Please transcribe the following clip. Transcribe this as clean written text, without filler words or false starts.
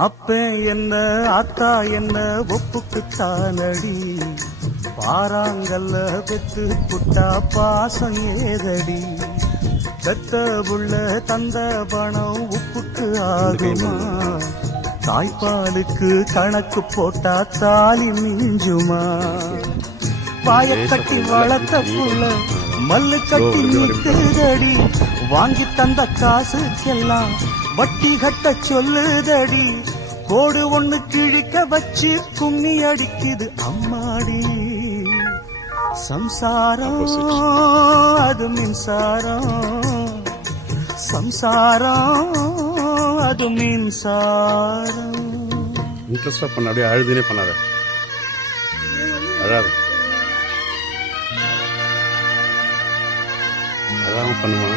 அப்ப என்ன அத்தா என்ன ஒப்புக்குத்தானடி, பாறாங்கல்ல பெத்து புட்டா பாசம் ஏதடி, பெத்த புள்ள தந்த பணம் உப்புக்கு ஆகுமா, தாய்ப்பாலுக்கு கணக்கு போட்டா தாலி மிஞ்சுமா, பாய கட்டி வளர்த்த புள்ள மல்லு கட்டி நிற்குதடி, வாங்கி தந்த காசுக்கெல்லாம் வட்டி கட்ட சொல்லுதடி, கோடு ஒண்ணு கிழிக்க வச்சு கும்மி அடிக்குது அம்மாடி, சம்சாரம் அது மின்சாரம், சம்சாரம் அது மின்சாரம். இன்ட்ரெஸ்டா பண்ண, அப்படியே அழுதுனே பண்ணாத, அழாத, அழாம பண்ணுமா.